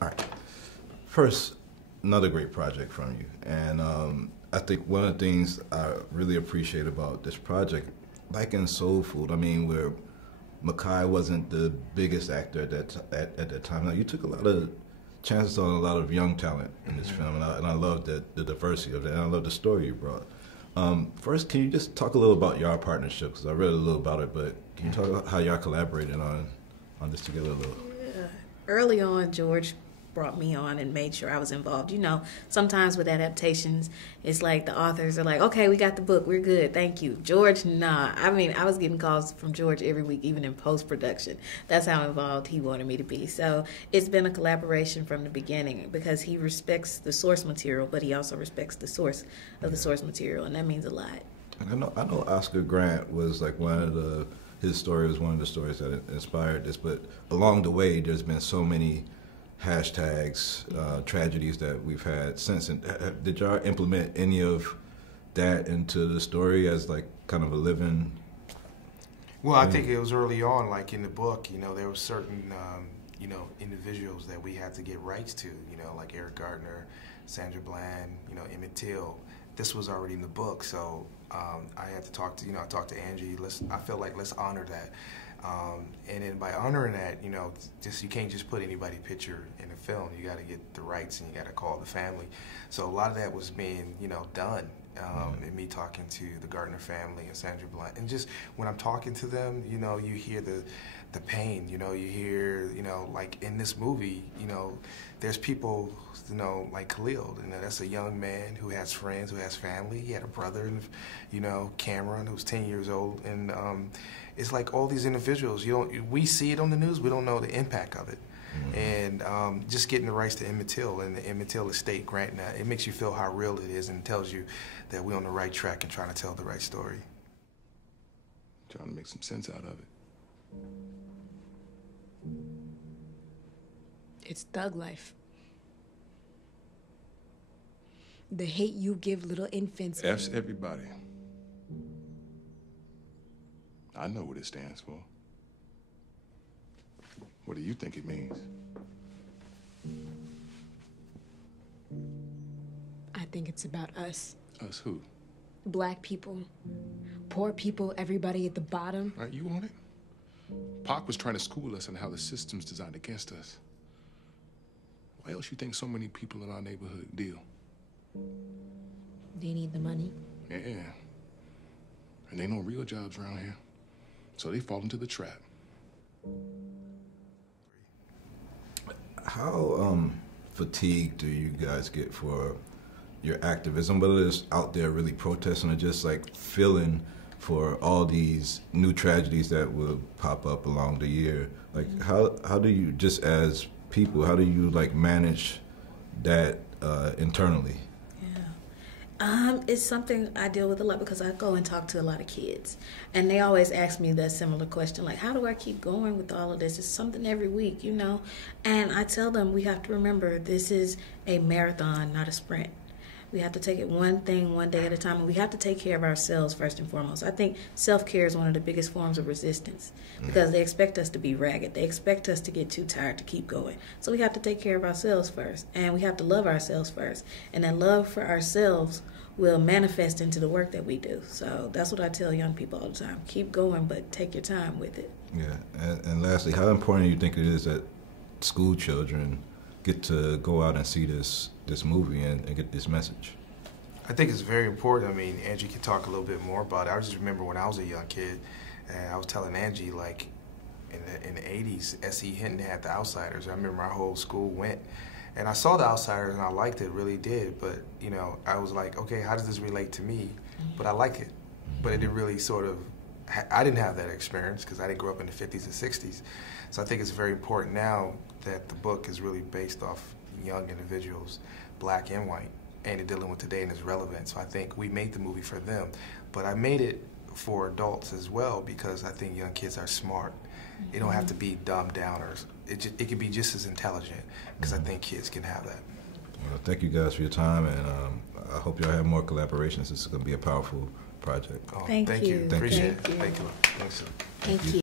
All right. First, another great project from you. And I think one of the things I really appreciate about this project, like in Soul Food, I mean, where Makai wasn't the biggest actor at that time. Now, you took a lot of chances on a lot of young talent in this film, and I love the diversity of that, and I love the story you brought. First, can you just talk a little about your partnership? Because I read a little about it, but can you talk about how y'all collaborated on this together a little? Yeah. Early on, George brought me on and made sure I was involved. You know, sometimes with adaptations, it's like the authors are like, okay, we got the book, we're good, thank you. George, nah. I mean, I was getting calls from George every week, even in post-production. That's how involved he wanted me to be. So it's been a collaboration from the beginning because he respects the source material, but he also respects the source of the source material, and that means a lot. And I know Oscar Grant was like his story was one of the stories that inspired this, but along the way, there's been so many hashtags, tragedies that we've had since. And did y'all implement any of that into the story as like kind of a living? Well, I think it was early on, like in the book, you know, there were certain, you know, individuals that we had to get rights to, you know, like Eric Gardner, Sandra Bland, you know, Emmett Till. This was already in the book, so I had to talk to, you know, I talked to Angie. I felt like let's honor that. And then by honoring that, you know, you can't just put anybody's picture in a film. You got to get the rights and you got to call the family. So a lot of that was being, you know, done. And me talking to the Gardner family and Sandra Blunt. And just when I'm talking to them, you know, you hear the pain, you know, you hear, you know, like in this movie, you know, there's people, you know, like Khalil, you know, that's a young man who has friends, who has family. He had a brother, you know, Cameron, who's 10 years old. And it's like all these individuals, we see it on the news, we don't know the impact of it. And just getting the rights to Emmett Till and the Emmett Till estate granting that, it makes you feel how real it is and tells you that we're on the right track and trying to tell the right story. Trying to make some sense out of it. It's thug life. The hate you give little infants. F's everybody. I know what it stands for. What do you think it means? I think it's about us. Us who? Black people, poor people, everybody at the bottom. Right, you want it? Pac was trying to school us on how the system's designed against us. Why else you think so many people in our neighborhood deal? They need the money. Yeah. And ain't no real jobs around here. So they fall into the trap. How fatigued do you guys get for your activism, whether it's out there really protesting or just like feeling for all these new tragedies that will pop up along the year? Like, how do you, just as people, how do you like manage that internally? It's something I deal with a lot because I go and talk to a lot of kids. And they always ask me that similar question, like, how do I keep going with all of this? It's something every week, you know? And I tell them we have to remember this is a marathon, not a sprint. We have to take it one thing, one day at a time, and we have to take care of ourselves first and foremost. I think self-care is one of the biggest forms of resistance because they expect us to be ragged. They expect us to get too tired to keep going. So we have to take care of ourselves first, and we have to love ourselves first. And that love for ourselves will manifest into the work that we do. So that's what I tell young people all the time. Keep going, but take your time with it. Yeah, and lastly, how important do you think it is that school children get to go out and see this movie and get this message? I think it's very important. I mean, Angie can talk a little bit more about it. I just remember when I was a young kid, and I was telling Angie, like, in the 80s, S.E. Hinton had The Outsiders. I remember our whole school went. And I saw The Outsiders, and I liked it, really did. But, you know, I was like, okay, how does this relate to me? But I like it. But it didn't really sort of, I didn't have that experience because I didn't grow up in the 50s and 60s. So I think it's very important now that the book is really based off young individuals, black and white, and dealing with today and its relevance. So I think we made the movie for them. But I made it for adults as well because I think young kids are smart. It don't have to be dumbed down, or it can be just as intelligent because I think kids can have that. Well, thank you guys for your time, and I hope y'all have more collaborations. This is going to be a powerful project. Oh, Thank you. Appreciate it. Thank you. Thank you. Thanks. Thank you.